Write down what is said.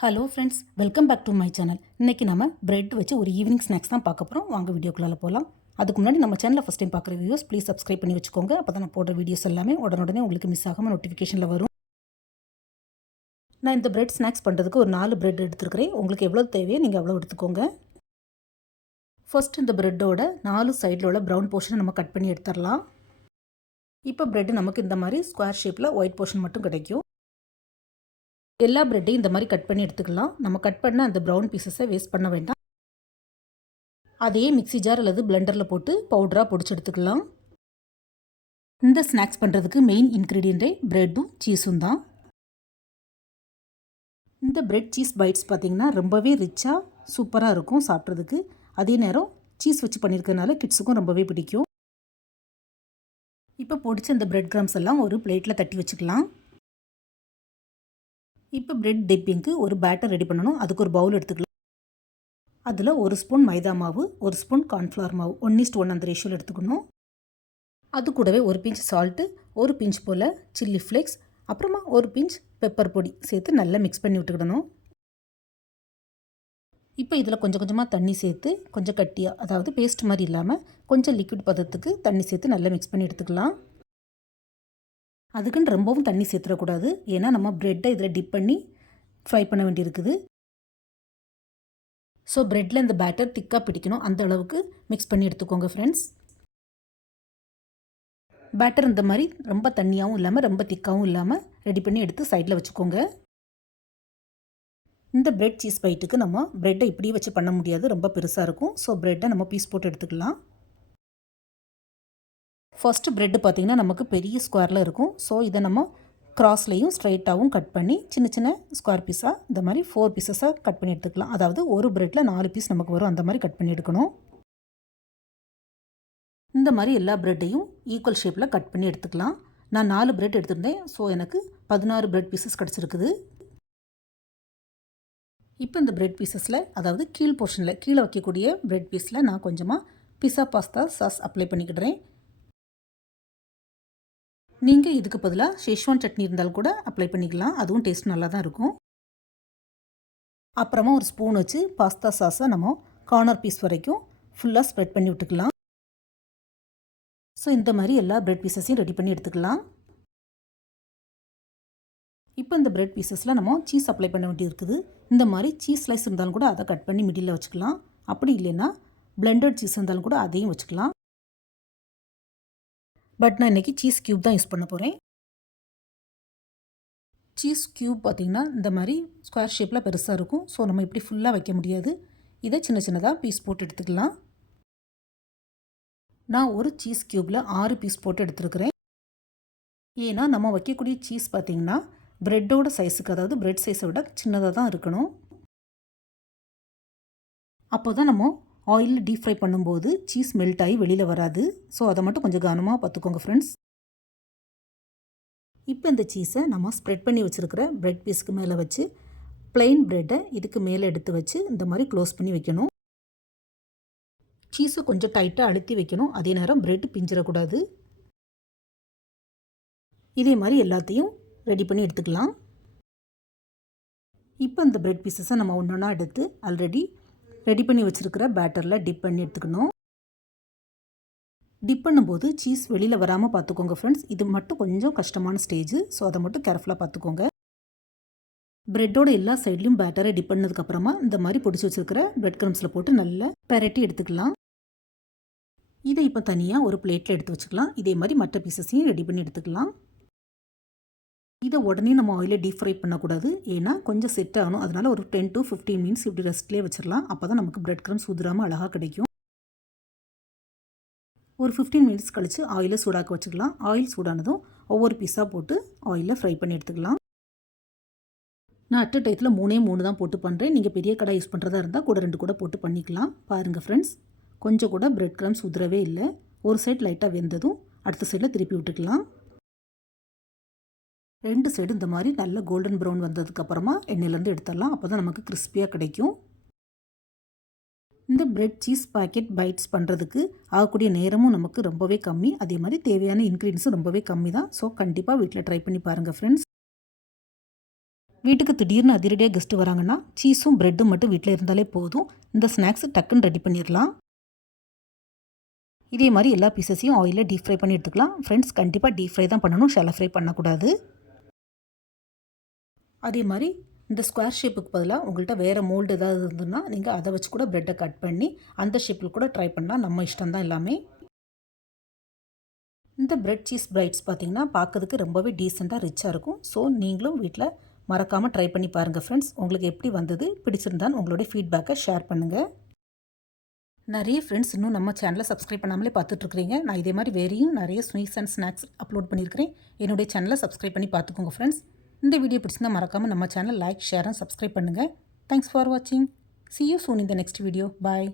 Hello friends welcome back to my channel இன்றைக்கி நம்ம bread வச்சு ஒரு ஈவினிங் ஸ்நாக்ஸ் தான் பார்க்க போகிறோம் வாங்க வீடியோக்குள்ளே போகலாம் அதுக்கு முன்னாடி நம்ம சேனலில் ஃபஸ்ட் டைம் பார்க்குற வீடியோஸ் ப்ளீஸ் சப்ஸ்கிரைப் பண்ணி வச்சுக்கோங்க. அப்போ தான் நான் போடுற வீடியோஸ் எல்லாமே உடனுடனே உங்களுக்கு மிஸ் ஆகாமல் நோட்டிஃபிகேஷனில் வரும். நான் இந்த பிரெட் ஸ்நாக்ஸ் பண்ணுறதுக்கு ஒரு நாலு பிரெட் எடுத்துருக்கிறேன். உங்களுக்கு எவ்வளோ தேவையோ நீங்கள் அவ்வளோ எடுத்துக்கோங்க. ஃபஸ்ட் இந்த ப்ரெட்டோட நாலு சைடில் உள்ள ப்ரௌன் போர்ஷனை நம்ம கட் பண்ணி எடுத்துடலாம். இப்போ பிரெட் நமக்கு இந்த மாதிரி ஸ்கொயர் ஷேப்பில் ஒயிட் போர்ஷன் மட்டும் கிடைக்கும். எல்லா ப்ரெட்டையும் இந்த மாதிரி கட் பண்ணி எடுத்துக்கலாம். நம்ம கட் பண்ண அந்த ப்ரௌன் பீசஸை வேஸ்ட் பண்ண வேண்டாம். அதையே மிக்ஸி ஜார் அல்லது பிளெண்டரில் போட்டு பவுடராக பொடிச்சு எடுத்துக்கலாம். இந்த ஸ்நாக்ஸ் பண்ணுறதுக்கு மெயின் இன்க்ரீடியண்ட்டே ப்ரெட்டும் சீஸும் தான். இந்த பிரெட் சீஸ் பைட்ஸ் பார்த்திங்கன்னா ரொம்பவே ரிச்சாக சூப்பராக இருக்கும் சாப்பிட்றதுக்கு. அதே நேரம் சீஸ் வச்சு பண்ணியிருக்கனால கிட்ஸுக்கும் ரொம்பவே பிடிக்கும். இப்போ பொடிச்ச இந்த பிரெட் கிராம்ஸ் எல்லாம் ஒரு பிளேட்டில் தட்டி வச்சுக்கலாம். இப்போ பிரெட் டிப்பிங்க்கு ஒரு பேட்டர் ரெடி பண்ணணும். அதுக்கு ஒரு பவுல் எடுத்துக்கலாம். அதில் ஒரு ஸ்பூன் மைதா மாவு ஒரு ஸ்பூன் கார்ன்ஃப்ளவர் மாவு ஒன் இஸ்ட் ஒன் அந்த ரேஷியோவில் எடுத்துக்கணும். அது கூடவே ஒரு பிஞ்ச் சால்ட்டு ஒரு பிஞ்ச் போல் சில்லி ஃப்ளேக்ஸ் அப்புறமா ஒரு பிஞ்ச் பெப்பர் பொடி சேர்த்து நல்லா மிக்ஸ் பண்ணி விட்டுக்கிடணும். இப்போ இதில் கொஞ்சம் கொஞ்சமாக தண்ணி சேர்த்து கொஞ்சம் கட்டியாக அதாவது பேஸ்ட் மாதிரி இல்லாமல் கொஞ்சம் லிக்விட் பதத்துக்கு தண்ணி சேர்த்து நல்லா மிக்ஸ் பண்ணி எடுத்துக்கலாம். அதுக்குன்னு ரொம்பவும் தண்ணி சேர்த்துடக்கூடாது. ஏன்னா நம்ம ப்ரெட்டை இதில் டிப் பண்ணி ஃப்ரை பண்ண வேண்டியிருக்குது. ஸோ ப்ரெட்டில் இந்த பேட்டர் திக்காக பிடிக்கணும். அந்த அளவுக்கு மிக்ஸ் பண்ணி எடுத்துக்கோங்க ஃப்ரெண்ட்ஸ் பேட்டர் இந்த மாதிரி ரொம்ப தண்ணியாகவும் இல்லாமல் ரொம்ப திக்காகவும் இல்லாமல் ரெடி பண்ணி எடுத்து சைடில் வச்சுக்கோங்க. இந்த ப்ரெட் சீஸ் பைட்டுக்கு நம்ம ப்ரெட்டை இப்படியே வச்சு பண்ண முடியாது. ரொம்ப பெருசாக இருக்கும். ஸோ ப்ரெட்டை நம்ம பீஸ் போட்டு எடுத்துக்கலாம். ஃபஸ்ட்டு ப்ரெட்டு பார்த்திங்கன்னா நமக்கு பெரிய ஸ்கொயரில் இருக்கும். ஸோ இதை நம்ம க்ராஸ்லேயும் ஸ்ட்ரைட்டாகவும் கட் பண்ணி சின்ன சின்ன ஸ்கொயர் பீஸாக இந்த மாதிரி ஃபோர் பீசஸாக கட் பண்ணி எடுத்துக்கலாம். அதாவது ஒரு ப்ரெட்டில் நாலு பீஸ் நமக்கு வரும். அந்த மாதிரி கட் பண்ணி எடுக்கணும். இந்த மாதிரி எல்லா ப்ரெட்டையும் ஈக்குவல் ஷேப்பில் கட் பண்ணி எடுத்துக்கலாம். நான் நாலு ப்ரெட் எடுத்திருந்தேன். ஸோ எனக்கு பதினாறு ப்ரெட் பீசஸ் கிடச்சிருக்குது. இப்போ இந்த ப்ரெட் பீசஸில் அதாவது கீழ் போர்ஷனில் கீழே வைக்கக்கூடிய ப்ரெட் பீஸில் நான் கொஞ்சமாக பிஸா பாஸ்தா சாஸ் அப்ளை பண்ணிக்கிடுறேன். நீங்கள் இதுக்கு பதிலாக ஷேஷ்வான் சட்னி இருந்தால் கூட அப்ளை பண்ணிக்கலாம். அதுவும் டேஸ்ட் நல்லா தான் இருக்கும். அப்புறமா ஒரு ஸ்பூன் வச்சு பாஸ்தா சாஸை நம்ம கார்னர் பீஸ் வரைக்கும் ஃபுல்லாக ஸ்ப்ரெட் பண்ணி விட்டுக்கலாம். ஸோ இந்த மாதிரி எல்லா ப்ரெட் பீசஸையும் ரெடி பண்ணி எடுத்துக்கலாம். இப்போ இந்த ப்ரெட் பீசஸில் நம்ம சீஸ் அப்ளை பண்ண வேண்டி இருக்குது. இந்த மாதிரி சீஸ் ஸ்லைஸ் இருந்தாலும் கூட அதை கட் பண்ணி மிடியில் வச்சுக்கலாம். அப்படி இல்லைன்னா பிளெண்டட் சீஸ் இருந்தாலும் கூட அதையும் வச்சுக்கலாம். பட் நான் இன்றைக்கி சீஸ் க்யூப் தான் யூஸ் பண்ண போகிறேன் சீஸ் க்யூப் பார்த்திங்கன்னா இந்த மாதிரி ஸ்கொயர் ஷேப்பில் பெருசாக இருக்கும். ஸோ நம்ம இப்படி ஃபுல்லாக வைக்க முடியாது. இதை சின்ன சின்னதாக பீஸ் போட்டு எடுத்துக்கலாம். நான் ஒரு சீஸ் க்யூப்பில் ஆறு பீஸ் போட்டு எடுத்துருக்கிறேன். ஏன்னா நம்ம வைக்கக்கூடிய சீஸ் பார்த்திங்கன்னா ப்ரெட்டோட சைஸுக்கு அதாவது ப்ரெட் சைஸை விட சின்னதாக தான் இருக்கணும். அப்போ தான் நம்ம ஆயிலில் டீப் ஃப்ரை பண்ணும்போது சீஸ் மெல்ட் ஆகி வெளியில் வராது. ஸோ அதை மட்டும் கொஞ்சம் கவனமாக பார்த்துக்கோங்க ஃப்ரெண்ட்ஸ் இப்போ இந்த சீஸை நம்ம ஸ்ப்ரெட் பண்ணி வச்சுருக்கிற ப்ரெட் பீஸ்க்கு மேலே வச்சு ப்ளெயின் ப்ரெட்டை இதுக்கு மேலே எடுத்து வச்சு இந்த மாதிரி க்ளோஸ் பண்ணி வைக்கணும். சீஸை கொஞ்சம் டைட்டாக அழுத்தி வைக்கணும். அதே நேரம் ப்ரெட் பிஞ்சிடக்கூடாது இதே மாதிரி எல்லாத்தையும் ரெடி பண்ணி எடுத்துக்கலாம். இப்போ இந்த ப்ரெட் பீசஸை நம்ம ஒன்று ஒன்றா எடுத்து ஆல்ரெடி ரெடி பண்ணி வச்சுருக்கிற பேட்டரில் டிப் பண்ணி எடுத்துக்கணும். டிப் பண்ணும்போது சீஸ் வெளியில் வராமல் பார்த்துக்கோங்க ஃப்ரெண்ட்ஸ் இது மட்டும் கொஞ்சம் கஷ்டமான ஸ்டேஜ் ஸோ அதை மட்டும் கேர்ஃபுல்லாக பார்த்துக்கோங்க. ப்ரெட்டோட எல்லா சைட்லேயும் பேட்டரை டிப் பண்ணதுக்கப்புறமா இந்த மாதிரி பிடிச்சி வச்சுருக்கிற ப்ரெட் க்ரம்ஸில் போட்டு நல்லா பெரட்டி எடுத்துக்கலாம். இதை இப்போ தனியாக ஒரு பிளேட்டில் எடுத்து வச்சுக்கலாம். இதே மாதிரி மற்ற பீசஸையும் ரெடி பண்ணி எடுத்துக்கலாம். இதை உடனே நம்ம ஆயிலில் டீப் ஃப்ரை பண்ணக்கூடாது. ஏன்னா கொஞ்சம் செட் ஆகணும். அதனால் ஒரு டென் டு ஃபிஃப்டீன் மினிட்ஸ் இப்படி ரெஸ்ட்லேயே வச்சிடலாம் அப்போ தான் நமக்கு பிரெட் க்ரம்ஸ் உதிராமல் அழகாக கிடைக்கும். ஒரு ஃபிஃப்டீன் மினிட்ஸ் கழித்து ஆயிலை சூடாக்க வச்சுக்கலாம் ஆயில் சூடானதும் ஒவ்வொரு பீஸாக போட்டு ஆயிலில் ஃப்ரை பண்ணி எடுத்துக்கலாம். நான் அட்ட டயத்தில் மூணே மூணு தான் போட்டு பண்ணுறேன் நீங்கள் பெரிய கடை யூஸ் பண்ணுறதா இருந்தால் கூட ரெண்டு கூட போட்டு பண்ணிக்கலாம். பாருங்கள் ஃப்ரெண்ட்ஸ் கொஞ்சம் கூட பிரெட் க்ரம்ஸ் உதிரவே இல்லை. ஒரு சைட் லைட்டாக வெந்ததும் அடுத்த சைடில் திருப்பி விட்டுக்கலாம். ரெண்டு சைடு இந்த மாதிரி நல்ல கோல்டன் ப்ரௌன் வந்ததுக்கப்புறமா எண்ணெயிலேருந்து எடுத்துடலாம். அப்போ தான் நமக்கு கிறிஸ்பியாக கிடைக்கும். இந்த பிரெட் சீஸ் பாக்கெட் பைட்ஸ் பண்ணுறதுக்கு ஆகக்கூடிய நேரமும் நமக்கு ரொம்பவே கம்மி. அதே மாதிரி தேவையான இன்க்ரீடியன்ஸும் ரொம்பவே கம்மி தான். ஸோ கண்டிப்பாக வீட்டில் ட்ரை பண்ணி பாருங்கள் ஃப்ரெண்ட்ஸ் வீட்டுக்கு திடீர்னு அதிரடியாக கெஸ்ட்டு வராங்கன்னா சீஸும் ப்ரெட்டும் மட்டும் வீட்டில் இருந்தாலே போதும். இந்த ஸ்நாக்ஸ் டக்குன்னு ரெடி பண்ணிடலாம். இதே மாதிரி எல்லா பீசஸையும் ஆயிலில் டீப் ஃப்ரை பண்ணி எடுத்துக்கலாம். ஃப்ரெண்ட்ஸ் கண்டிப்பாக டீப் ஃப்ரை தான் பண்ணணும். ஷெல ஃப்ரை பண்ணக்கூடாது. அதே மாதிரி இந்த ஸ்கொயர் ஷேப்புக்கு பதிலாக உங்கள்கிட்ட வேறு மோல்டு ஏதாவது இருந்ததுன்னா நீங்கள் அதை வச்சு கூட ப்ரெட்டை கட் பண்ணி அந்த ஷேப்பில் கூட ட்ரை பண்ணால் நம்ம இஷ்டம்தான் எல்லாமே. இந்த ப்ரெட் சீஸ் பிரைட்ஸ் பார்த்திங்கன்னா பார்க்கறதுக்கு ரொம்பவே டீசெண்டாக ரிச்சாக இருக்கும். ஸோ நீங்களும் வீட்டில் மறக்காமல் ட்ரை பண்ணி பாருங்கள் ஃப்ரெண்ட்ஸ் உங்களுக்கு எப்படி வந்தது பிடிச்சிருந்தான்னு உங்களுடைய ஃபீட்பேக்கை ஷேர் பண்ணுங்கள் நிறைய ஃப்ரெண்ட்ஸ் இன்னும் நம்ம சேனலை சப்ஸ்கிரைப் பண்ணாமலே பார்த்துட்ருக்குறீங்க. நான் இதே மாதிரி வேறையும் நிறைய ஸ்வீட்ஸ் அண்ட் ஸ்நாக்ஸ் அப்லோட் பண்ணியிருக்கிறேன். என்னுடைய சேனலை சப்ஸ்கிரைப் பண்ணி பார்த்துக்கோங்க ஃப்ரெண்ட்ஸ் இந்த வீடியோ பிடிச்சிருந்தா மறக்காமல் நம்ம channel like share and subscribe பண்ணுங்கள் தேங்க்ஸ் ஃபார் வாட்சிங் சி யூ சூன் இந்த நெக்ஸ்ட் வீடியோ பாய்